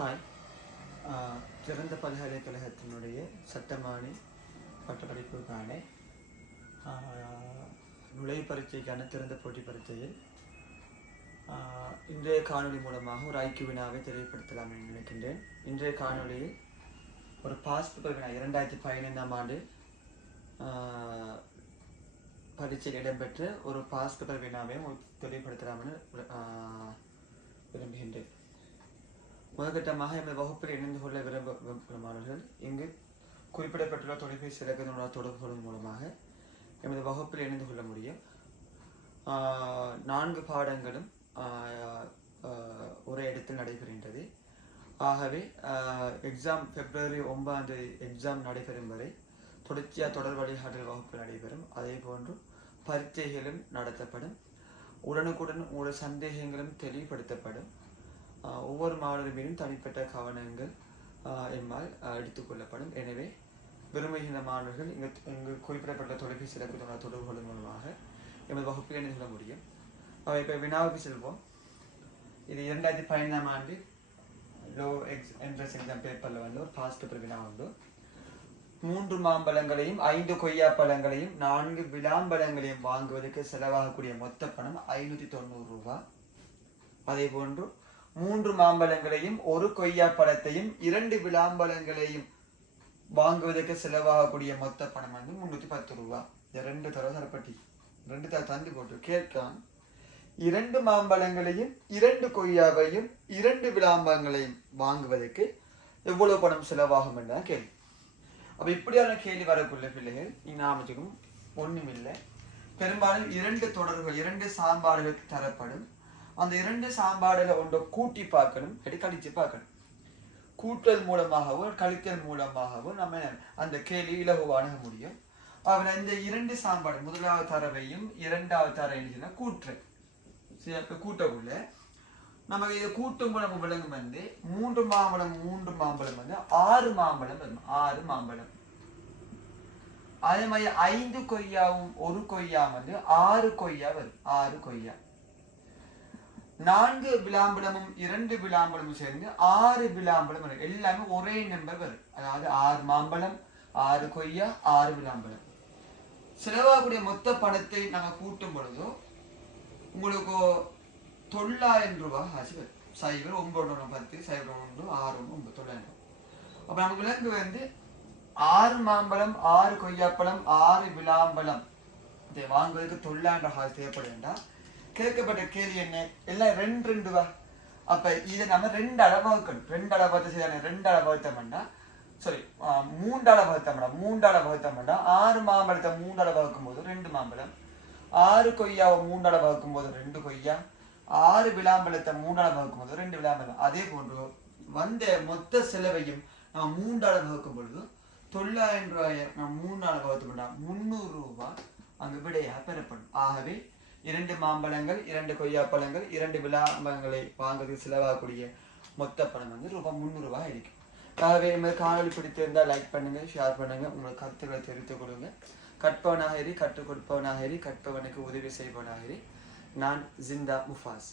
Hi. திறந்த பல்கலைக்கழகத்தினுடைய சட்டமானி பட்டப்படிப்புக்கான நுழைவு பரீட்சைக்கான திறந்த போட்டி பரீட்சையில் இன்றைய காணொலி மூலமாக ஒரு ஐக்கிய வினாவை தெளிவுபடுத்தலாம் என்று நினைக்கின்றேன். இன்றைய காணொலியில் ஒரு பாஸ் பேப்பர் வினா 2015ஆம் ஆண்டு பரீட்சையில் இடம்பெற்ற ஒரு பாஸ் பேப்பர் வினாவையும் தெளிவுபடுத்தலாம் என விரும்புகின்றேன். முதற்கட்டமாக எமது வகுப்பில் இணைந்து கொள்ள விரும்பும் மாணவர்கள் இங்கு குறிப்பிடப்பட்டுள்ள தொலைபேசி இலக்கத்தினுடன் தொடர்பு கொள்வதன் மூலமாக எமது வகுப்பில் இணைந்து கொள்ள முடியும். 4 பாடங்களும் ஒரே இடத்தில் நடைபெறுகின்றது. ஆகவே எக்ஸாம் February 9 எக்ஸாம் நடைபெறும் வரை தொடர்ச்சியாக தொடர் வழிகாட்டல் வகுப்பு நடைபெறும். அதே போன்று பரீட்சைகளும் நடத்தப்படும். உடனுக்குடன் உங்களோட சந்தேகங்களும் தெளிவுபடுத்தப்படும். ஒவ்வொரு மாணவர் மீதும் தனிப்பட்ட கவனங்கள் எம்மால் எடுத்துக்கொள்ளப்படும். எனவே விரும்புகின்ற மாணவர்கள் இங்கு குறிப்பிடப்பட்ட தொலைபேசி இலக்கத்தினால் தொடர்பு கொள்ளும் மூலமாக எமது வகுப்பில் இணைந்து கொள்ள முடியும். இப்போ வினாவுக்கு செல்வோம். இது 2015ஆம் ஆண்டு லோ என்ட்ரன்ஸ் எக்ஸாம் பேப்பரில் வந்து ஒரு பாஸ் பேப்பர் வினா உண்டு. 3 மாம்பழங்களையும் 5 கொய்யா பழங்களையும் 4 விளாம்பழங்களையும் வாங்குவதற்கு செலவாகக்கூடிய மொத்த பணம் 590 ரூபாய். அதே போன்று 3 மாம்பழங்களையும் 1 கொய்யா பழத்தையும் 2 விளாம்பழங்களையும் வாங்குவதற்கு செலவாகக்கூடிய மொத்த பணம் வந்து 310 ரூபாய். இந்த 2 தடவை தரப்பட்டி 2 தந்து போட்டு கேட்கான். 2 மாம்பழங்களையும் 2 கொய்யாவையும் 2 விளாம்பழங்களையும் வாங்குவதற்கு எவ்வளவு பணம் செலவாகும் என்றால் கேள்வி. அப்ப இப்படியான கேள்வி வரக்குள்ள பிள்ளைகள் நீங்க அமைச்சுக்கும் ஒண்ணுமில்லை. பெரும்பாலும் 2 தொடர்கள் 2 சாம்பாடுகள் தரப்படும். அந்த 2 சாம்பாடுகளை ஒன்றை கூட்டி பார்க்கணும், கழிச்சு பார்க்கணும். கூட்டல் மூலமாகவோ கழித்தல் மூலமாகவோ நம்ம அந்த கேள்வி இலகுவாக அணுக முடியும். அவன் இந்த 2 சாம்பாடு முதலாவது தரவையும் 2வது தரையும் கூட்டுறேன். சரி, கூட்டக்குள்ள நமக்கு இதை கூட்டும் மூலம் விலங்கு வந்து 3 மாம்பழம் வந்து 6 மாம்பழம் வரும். 6 மாம்பழம். அதே மாதிரி 5 கொய்யாவும் 1 கொய்யா வந்து 6 கொய்யா வரும். 6 கொய்யா. 4 விளாம்பழமும் 2 விளாம்பழமும் சேர்ந்து 6 விளாம்பழம் வரும். எல்லாமே ஒரே நம்பர் வரும். அதாவது 6 மாம்பழம் 6 கொய்யா 6 விளாம்பழம். செலவாகக்கூடிய மொத்த பணத்தை நாங்கள் கூட்டும் பொழுதோ உங்களுக்கு 900 ரூபாய் ஆச்சு வரும். 0 9 10 0 1 6 9 900. அப்ப நமக்கு விலங்கு வந்து 6 மாம்பழம் 6 கொய்யாப்பழம் 6 விளாம்பழம் இதை வாங்குவதற்கு 900 காசு தேவைப்படுதுண்டா. கேட்கப்பட்ட கேள்வி என்ன? எல்லாம் 2 ரூபா. அப்ப இதை நம்ம 2 அளவு வகுக்கணும். 2 அளவு வகுத்து செய்ய 2 அளவு வகுத்தோம்னா சாரி 3 அளவு வகுத்தோம்னா 3 அளவு வகுத்தோம்னா 6 மாம்பழத்தை 3 அளவு வகுக்கும் போது 2 மாம்பழம், 6 கொய்யாவை 3 அளவு வகுக்கும் போது 2 கொய்யா, 6 விளாம்பழத்தை 3 அளவு வகுக்கும் போது 2 விளாம்பழம். அதே போன்று வந்த மொத்த செலவையும் நம்ம 3 அளவு வகுக்கும் பொழுது 900 ரூபாயை நம்ம 3 அளவு வகுத்தோம்னா 300 ரூபாய் அங்கு விடையாக பெறப்படும். ஆகவே 2 மாம்பழங்கள் 2 கொய்யாப்பழங்கள் 2 விளாம்பழங்களை வாங்குவதற்கு செலவாகக்கூடிய மொத்த பணம் வந்து ரூபாய் 300 ரூபாய் இருக்கும். ஆகவே இந்த காணொலி பிடித்திருந்தால் லைக் பண்ணுங்க, ஷேர் பண்ணுங்க, உங்கள் கருத்துக்களை தெரிவித்துக் கொள்ளுங்க. கற்பவனாக கற்றுக் கொடுப்பவனாக கற்பவனுக்கு உதவி செய்பவனாக நான் ஜிந்தா முஃபாஸ்.